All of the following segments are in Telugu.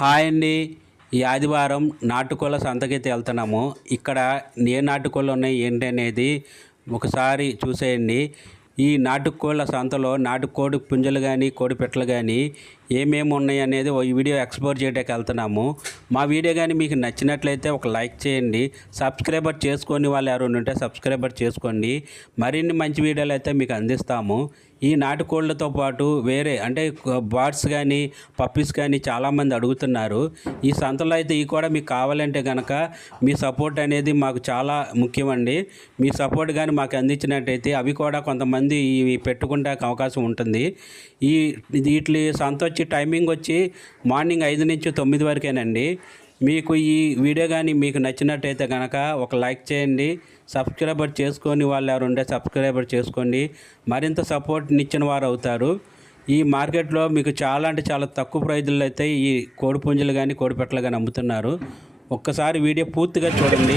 హాయ్ అండి. ఈ ఆదివారం నాటుకోళ్ళ సంతకైతే వెళ్తున్నాము. ఇక్కడ ఏ నాటుకోళ్ళు ఉన్నాయి ఏంటి అనేది ఒకసారి చూసేయండి. ఈ నాటుకోళ్ళ సంతలో నాటుకోడి పుంజలు కానీ కోడి పెట్టలు కానీ ఏమేమి ఉన్నాయి అనేది ఈ వీడియో ఎక్స్ప్లోర్ చేయడానికి వెళ్తున్నాము. మా వీడియో కానీ మీకు నచ్చినట్లయితే ఒక లైక్ చేయండి. సబ్స్క్రైబర్ చేసుకొని వాళ్ళు ఎవరైనా ఉంటే సబ్స్క్రైబర్ చేసుకోండి. మరిన్ని మంచి వీడియోలు అయితే మీకు అందిస్తాము. ఈ నాటుకోళ్ళతో పాటు వేరే అంటే బర్డ్స్ కానీ పప్పీస్ కానీ చాలామంది అడుగుతున్నారు. ఈ సంతలో అయితే ఈ కూడా మీకు కావాలంటే కనుక మీ సపోర్ట్ అనేది మాకు చాలా ముఖ్యమండి. మీ సపోర్ట్ కానీ మాకు అందించినట్టయితే అవి కూడా కొంతమంది ఇవి పెట్టుకుంటే అవకాశం ఉంటుంది. వీటి సంత వచ్చి టైమింగ్ వచ్చి మార్నింగ్ 5 నుంచి 9 వరకేనండి. మీకు ఈ వీడియో కానీ మీకు నచ్చినట్టయితే కనుక ఒక లైక్ చేయండి. సబ్స్క్రైబర్ చేసుకొని వాళ్ళు ఎవరు ఉంటే సబ్స్క్రైబర్ చేసుకోండి. మరింత సపోర్ట్నిచ్చిన వారు అవుతారు. ఈ మార్కెట్లో మీకు చాలా అంటే చాలా తక్కువ ప్రైజుల్లో అయితే ఈ కోడి పుంజులు కానీ కోడి పెట్టలు కానీ అమ్ముతున్నారు. ఒక్కసారి వీడియో పూర్తిగా చూడండి.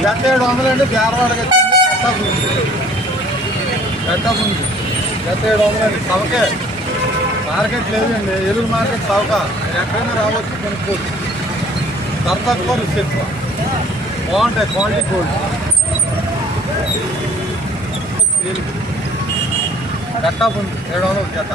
మార్కెట్ లేదండి, ఎరువు మార్కెట్ సౌక ఎక్కడైనా రావచ్చు, కొనుక్కోవచ్చు. ధర తక్కువ, రుచి ఎక్కువ, బాగుంటాయి, క్వాలిటీ గోల్డ్. గట్టా ఉంది 700 జత.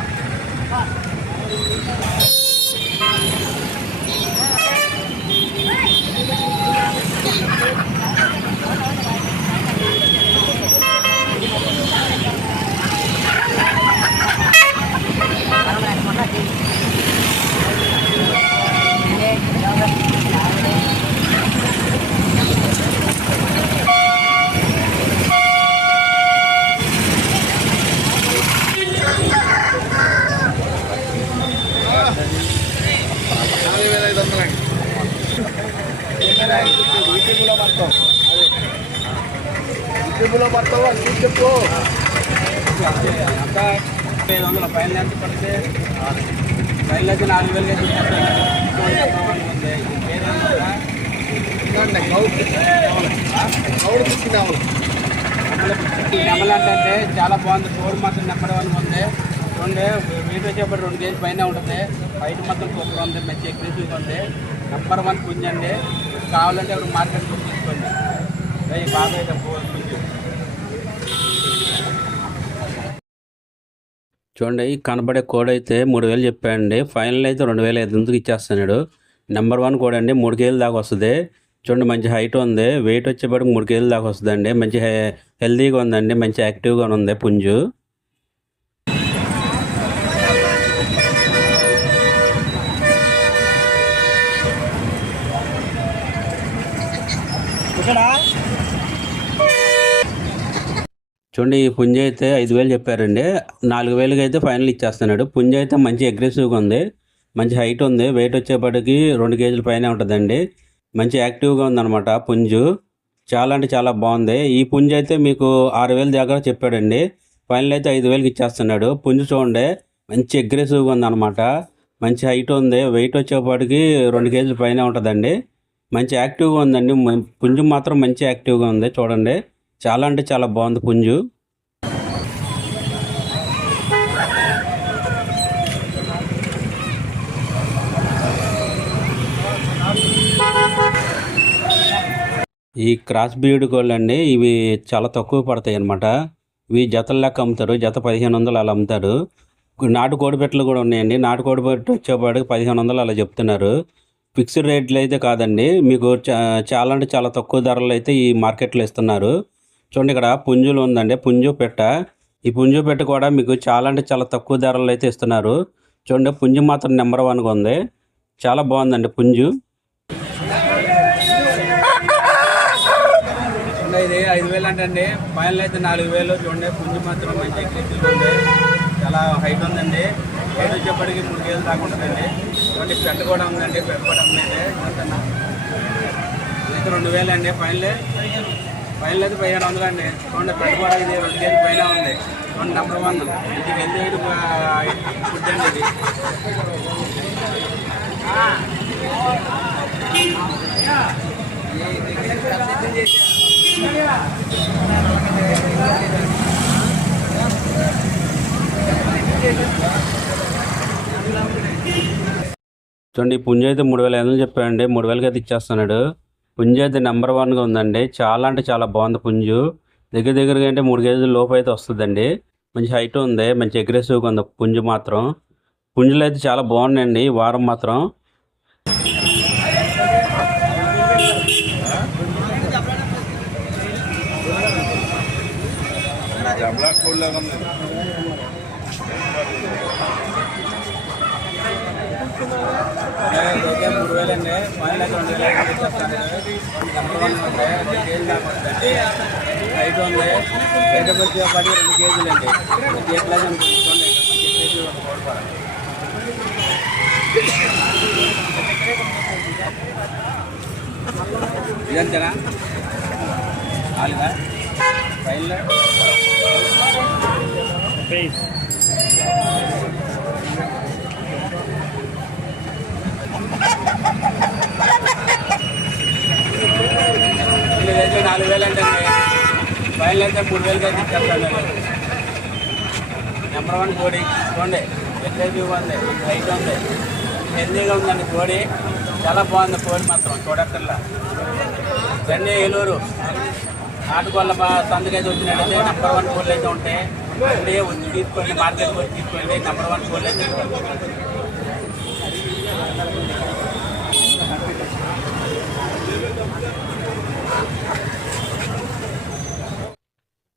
యూట్యూబ్లో పడతావు అది చెప్పు. అంతా 500 పైన ఎంత పడితే పైన 4000 నెమలు అంటే చాలా బాగుంది. తోడు మాత్రం నెంబర్ 1 ఉంది. వీటి వచ్చేప్పుడు 2 కేజీ పైన ఉంటుంది. హైట్ మాత్రం సూపర్ ఉంది, మంచి ఎగ్రెసివ్గా ఉంది. నెంబర్ 1 పుంజు అండి. కావాలంటే ఇప్పుడు మార్కెట్కి తీసుకోండి. బాగా అయితే పుంజు చూడండి. కనబడే కోడ్ అయితే 3000 చెప్పాడండి. ఫైనల్ అయితే 2500 ఇచ్చేస్తున్నాడు. నెంబర్ 1 కోడ్ అండి. 3 కేజీల దాకా వస్తుంది. చూడండి, మంచి హైట్ ఉంది. వెయిట్ వచ్చేప్పటికి 3 కేజీల దాకా వస్తుందండి. మంచి హెల్తీగా ఉందండి, మంచి యాక్టివ్గా ఉంది పుంజు. చూడండి, ఈ పుంజ అయితే 5000 చెప్పారండి. 4000కి అయితే ఫైనల్ ఇచ్చేస్తున్నాడు. పుంజ అయితే మంచి అగ్రెసివ్గా ఉంది, మంచి హైట్ ఉంది. వెయిట్ వచ్చేప్పటికి 2 కేజీల పైన ఉంటుందండి. మంచి యాక్టివ్గా ఉందన్నమాట పుంజు. చాలా అంటే చాలా బాగుంది. ఈ పుంజు అయితే మీకు 6000 దగ్గర చెప్పాడండి. ఫైనల్ అయితే 5000కి ఇచ్చేస్తున్నాడు. పుంజు చూడండి, మంచి అగ్రెసివ్గా ఉందన్నమాట. మంచి హైట్ ఉంది. వెయిట్ వచ్చేప్పటికి 2 కేజీల పైన ఉంటుందండి. మంచి యాక్టివ్గా ఉందండి. పుంజు మాత్రం మంచి యాక్టివ్గా ఉంది. చూడండి, చాలా అంటే చాలా బాగుంది పుంజు. ఈ క్రాస్ బ్రీడ్ కోళ్ళు అండి, ఇవి చాలా తక్కువ పడతాయి అన్నమాట. ఇవి జతల లెక్క అమ్ముతారు. జత 1500 అలా అమ్ముతారు. నాటు కోడిపెట్టలు కూడా ఉన్నాయండి. నాటు కోడిపెట్టు వచ్చేపాటికి 1500 అలా చెప్తున్నారు. ఫిక్స్డ్ రేట్లు అయితే కాదండి. మీకు చాలా అంటే చాలా తక్కువ ధరలు అయితే ఈ మార్కెట్లో ఇస్తున్నారు. చూడండి, ఇక్కడ పుంజులు ఉందండి, పుంజు పెట్ట. ఈ పుంజు పెట్ట కూడా మీకు చాలా అంటే చాలా తక్కువ ధరలు అయితే ఇస్తున్నారు. చూడండి, పుంజు మాత్రం నెంబర్ 1గా ఉంది. చాలా బాగుందండి పుంజు. ఇది 5000 అంటే ఫైనల్ అయితే 4000. చూడండి, పుంజు మాత్రం మంచి ఎగ్రెసివ్గా ఉంది. చాలా హైట్ ఉందండి. హైట్ వచ్చేప్పటికి 3 కేజీలు దాకా ఉంటుందండి. చూడండి, పెట్ట కూడా ఉందండి. పెట్ట కూడా ఉందండి. అయితే 2000 అండి. ఫైనల్ అయితే 1500 అండి. చూడండి, పెట్ట కూడా ఇది 2 కేజీ పైన ఉంది. చూడండి, నెంబర్ 1 ఇది హెల్తీ ఫుడ్ అండి. ఇది చూడండి ఈ పుంజు అయితే 3,500 చెప్పాడండి, 3,000కి అయితే ఇచ్చేస్తున్నాడు. పుంజు అయితే నెంబర్ 1గా ఉందండి. చాలా అంటే చాలా బాగుంది పుంజు. దగ్గరగా అంటే 3 కేజీల లోపు అయితే వస్తుందండి. మంచి హైట్ ఉంది, మంచి అగ్రెసివ్గా ఉంది పుంజు మాత్రం. పుంజులు అయితే చాలా బాగున్నాయండి ఈ వారం మాత్రం. అయితే 3,000 అండి, ఫైనల్ అయితే 2,000 ఇచ్చేస్తాను. నెంబర్ 1 ఉంది, 2 కేజీలు దాకా వస్తుంది. హైట్ ఉంది, హైట్ వచ్చి 2 కేజీలు అండి. చేతిలో చూడండి, కేజీ కోడిపార. ఇదంతేనా ఆలుగా ఫైనల్ అయితే 4,000 అంటే ఫైనల్ అయితే 3,000కి అయితే ఇచ్చేస్తాను. నెంబర్ 1 కోడి చూడండి, ఎగ్రెసివ్ ఉంది, హైట్ ఉంది, హెల్దీగా ఉందండి కోడి. చాలా బాగుంది కోడి మాత్రం చూడక్కర్లా. చెన్నై ఏలూరు నాటుకోళ్ళ సంతకైతే వచ్చినట్టయితే నెంబర్ 1 కోళ్ళు అయితే ఉంటాయి. అన్నీ వచ్చి తీసుకోండి, మార్కెట్కి వచ్చి తీసుకోండి. నెంబర్ 1 కోళ్ళు అయితే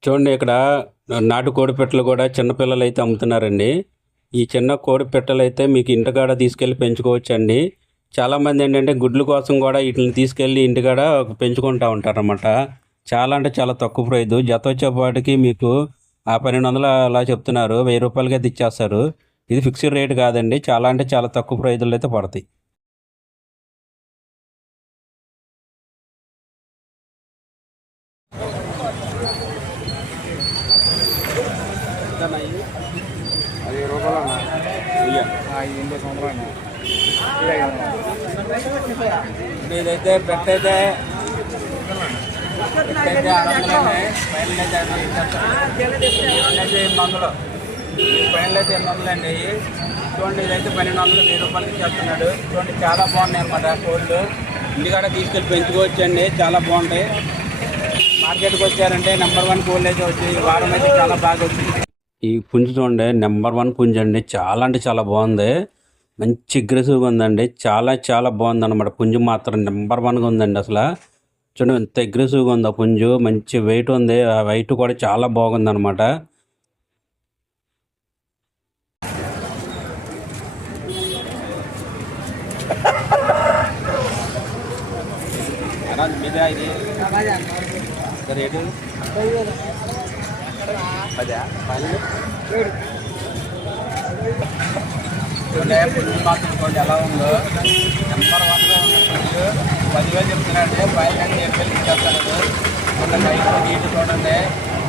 చూడండి ఇక్కడ నాటు కోడి పెట్టలు కూడా చిన్నపిల్లలు అయితే అమ్ముతున్నారండి. ఈ చిన్న కోడి పెట్టలు అయితే మీకు ఇంటికాడ తీసుకెళ్ళి పెంచుకోవచ్చండి. చాలామంది ఏంటంటే గుడ్ల కోసం కూడా వీటిని తీసుకెళ్ళి ఇంటికాడ పెంచుకుంటూ ఉంటారన్నమాట. చాలా అంటే చాలా తక్కువ ప్రైజు. జత వచ్చేపాటికి మీకు 1,200 అలా చెప్తున్నారు, 1,000 రూపాయలకి అయితే ఇచ్చేస్తారు. ఇది ఫిక్స్డ్ రేట్ కాదండి, చాలా అంటే చాలా తక్కువ ప్రైజులు అయితే పడతాయి. ఇదైతే పెట్టయితే 600 ఫైనల్ అయితే 800. ఫైనల్ అయితే 800 అండి. చూడండి ఇదైతే 1,200, 1,000 రూపాయలకి ఇచ్చేస్తున్నాడు. చూడండి చాలా బాగున్నాయి అన్నమాట కోళ్ళు. ఇంటికాడ తీసుకెళ్ళి పెంచుకోవచ్చండి, చాలా బాగుంటాయి. మార్కెట్కి వచ్చారంటే నెంబర్ 1 కోళ్ళు అయితే వచ్చి వారం అయితే చాలా బాగా వచ్చింది. ఈ పుంజు చూడండి నెంబర్ 1 పుంజు అండి. చాలా అంటే చాలా బాగుంది, మంచి అగ్రెసివ్గా ఉందండి. చాలా చాలా బాగుంది అనమాట. పుంజు మాత్రం నెంబర్ 1గా ఉందండి. అసలు చూడండి ఎంత అగ్రెసివ్గా ఉంది ఆ పుంజు. మంచి వెయిట్ ఉంది, ఆ వెయిట్ కూడా చాలా బాగుంది అనమాట. మీదా ఇది రేటు 10 ఫైనల్. పుంజు మాత్రం చూడండి ఎలా ఉందో, నెంబర్ 1గా ఉన్న పుంజు 10,000 చెప్తున్నాడు. ఫైనల్ అంటే 7,000 ఇచ్చేస్తాడు. చూడండి హైట్ నీట్ చూడండి,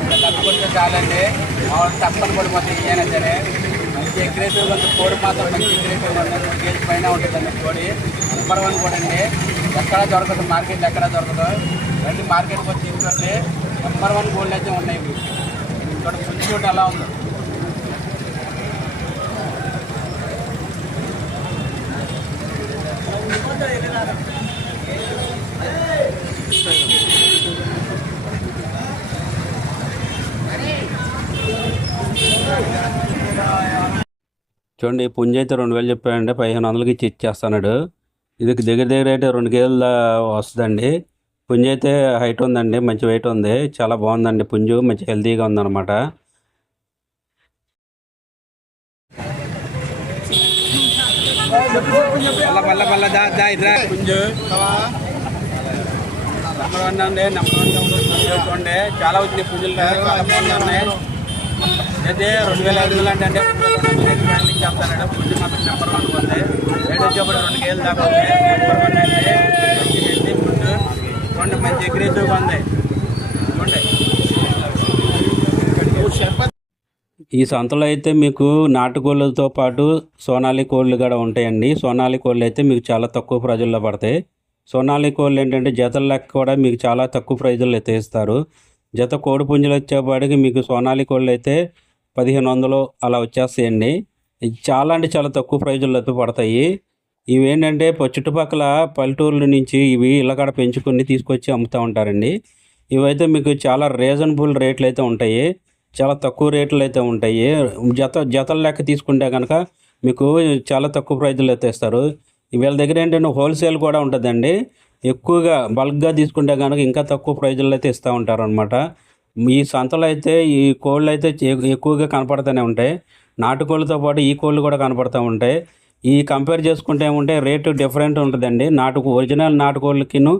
ఇంకా తప్పుకుంటే చాలండి, మామూలు తప్పని పడిపోతే ఏమైనా సరే. మంచి అగ్రెసివ్గా ఉంది కోడి మాత్రం, మంచి అగ్రెసివ్గా ఉంది. 3 కేజీ పైన ఉంటుందండి కోడి. నెంబర్ 1 కూడా అండి, ఎక్కడా దొరకదు, మార్కెట్లో ఎక్కడా దొరకదు. రండి మార్కెట్కి వచ్చి తీసుకుంటే నెంబర్ 1 కోళ్ళు అయితే ఉన్నాయి. ఇక్కడ పుంజు చూడండి ఎలా ఉందో. చూడండి పుంజు అయితే 2,000 చెప్పాడంటే 1,500కి ఇచ్చేస్తున్నాడు. ఇది దగ్గర అయితే 2 కేజీల వస్తుందండి. పుంజు అయితే హైట్ ఉందండి, మంచి వెయిట్ ఉంది, చాలా బాగుందండి పుంజు, మంచి హెల్తీగా ఉందన్నమాట. పుంజు నెంబర్ 1 ఉంది, నెంబర్ 1 చూడండి చాలా వచ్చినాయి పుంజులు, చాలా బాగున్నాయి. అయితే 2,500 అంటే 2,200 చెప్తాను. పుంజు మాత్రం నెంబర్ 1 ఉంది. రేట్ వచ్చేప్పుడు 2 కేజీలు దాకా ఉంది. నెంబర్ 1 అంటే మంచి హెల్తీ పుంజు చూడండి, మంచి అగ్రెసివ్గా ఉంది చూడండి. ఈ సంతలో అయితే మీకు నాటుకోళ్ళతో పాటు సోనాలి కోళ్ళు కూడా ఉంటాయండి. సోనాలి కోళ్ళు అయితే మీకు చాలా తక్కువ ప్రైజుల్లో పడతాయి. సోనాలి కోళ్ళు ఏంటంటే జతల లెక్క కూడా మీకు చాలా తక్కువ ప్రైజుల్లో అయితే ఇస్తారు. జత కోడి పుంజులు వచ్చేపాటికి మీకు సోనాలి కోళ్ళు అయితే 1,500 అలా వచ్చేస్తాయండి. ఇది చాలా అంటే చాలా తక్కువ ప్రైజుల్లో అయితే పడతాయి. ఇవి ఏంటంటే చుట్టుపక్కల పల్లెటూర్ల నుంచి ఇవి ఇళ్ళకాడ పెంచుకుని తీసుకొచ్చి అమ్ముతూ ఉంటారండి. ఇవైతే మీకు చాలా రీజనబుల్ రేట్లు అయితే ఉంటాయి, చాలా తక్కువ రేట్లు అయితే ఉంటాయి. జతల లెక్క తీసుకుంటే కనుక మీకు చాలా తక్కువ ప్రైజులు అయితే ఇస్తారు. వీళ్ళ దగ్గర ఏంటంటే హోల్సేల్ కూడా ఉంటుందండి. ఎక్కువగా బల్క్గా తీసుకుంటే కనుక ఇంకా తక్కువ ప్రైజులు అయితే ఇస్తూ ఉంటారు అనమాట. ఈ సంతలో అయితే ఈ కోళ్ళు అయితే ఎక్కువగా కనపడుతూనే ఉంటాయి. నాటుకోళ్ళతో పాటు ఈ కోళ్ళు కూడా కనపడుతూ ఉంటాయి. ఈ కంపేర్ చేసుకుంటే ఏమంటే రేటు డిఫరెంట్ ఉంటుందండి. ఒరిజినల్ నాటుకోళ్ళకిను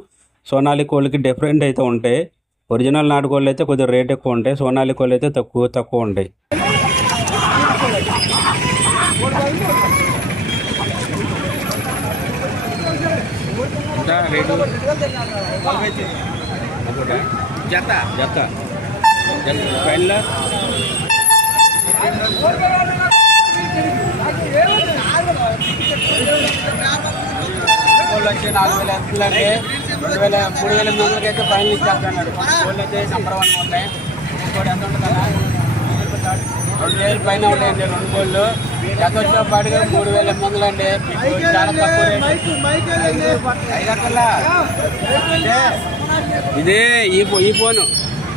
సోనాలి కోళ్ళకి డిఫరెంట్ అయితే ఉంటాయి. ఒరిజినల్ నాటుకోళ్ళు అయితే కొద్దిగా రేట్ ఎక్కువ ఉంటాయి, సోనాలి కోళ్ళు అయితే తక్కువ ఉంటాయి. రేటు జత జత పైన కోళ్ళు వచ్చి 4,000 ఎంతలండి, 3,800 అయితే ఫైనల్ ఇచ్చేస్తున్నాడు. కోళ్ళు అయితే నెంబర్ 1 ఉంటాయి. ఇంకోటి ఎంత ఉంటుందన్నా 2,000 పైన ఉంటాయండి 2 కోళ్ళు. జత వచ్చేపాటిగా 3,800 అండి. చాలా తక్కువ రేటు. ఇదే ఈ ఫోను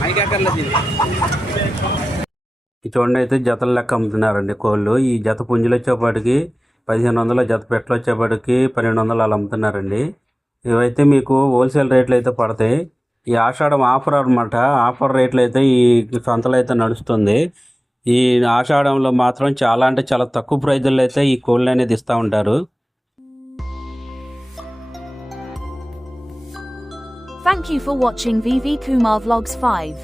మైకర్లేదు. ఈ చూడండి అయితే జతల లెక్క అమ్ముతున్నారండి కోళ్ళు. ఈ జత పుంజులు వచ్చేపాటికి 1,500, జత పెట్టలు వచ్చేపాటికి 1,200 అలా అమ్ముతున్నారండి. ఇవైతే మీకు హోల్సేల్ రేట్లు అయితే పడతాయి. ఈ ఆషాఢం ఆఫర్ అనమాట. ఆఫర్ రేట్లు అయితే ఈ సంతలో అయితే నడుస్తుంది. ఈ ఆషాఢంలో మాత్రం చాలా అంటే చాలా తక్కువ ప్రైజుల్లో అయితే ఈ కోళ్ళు అనేది ఇస్తూ ఉంటారు. Thank you for watching VV Kumar Vlogs 5.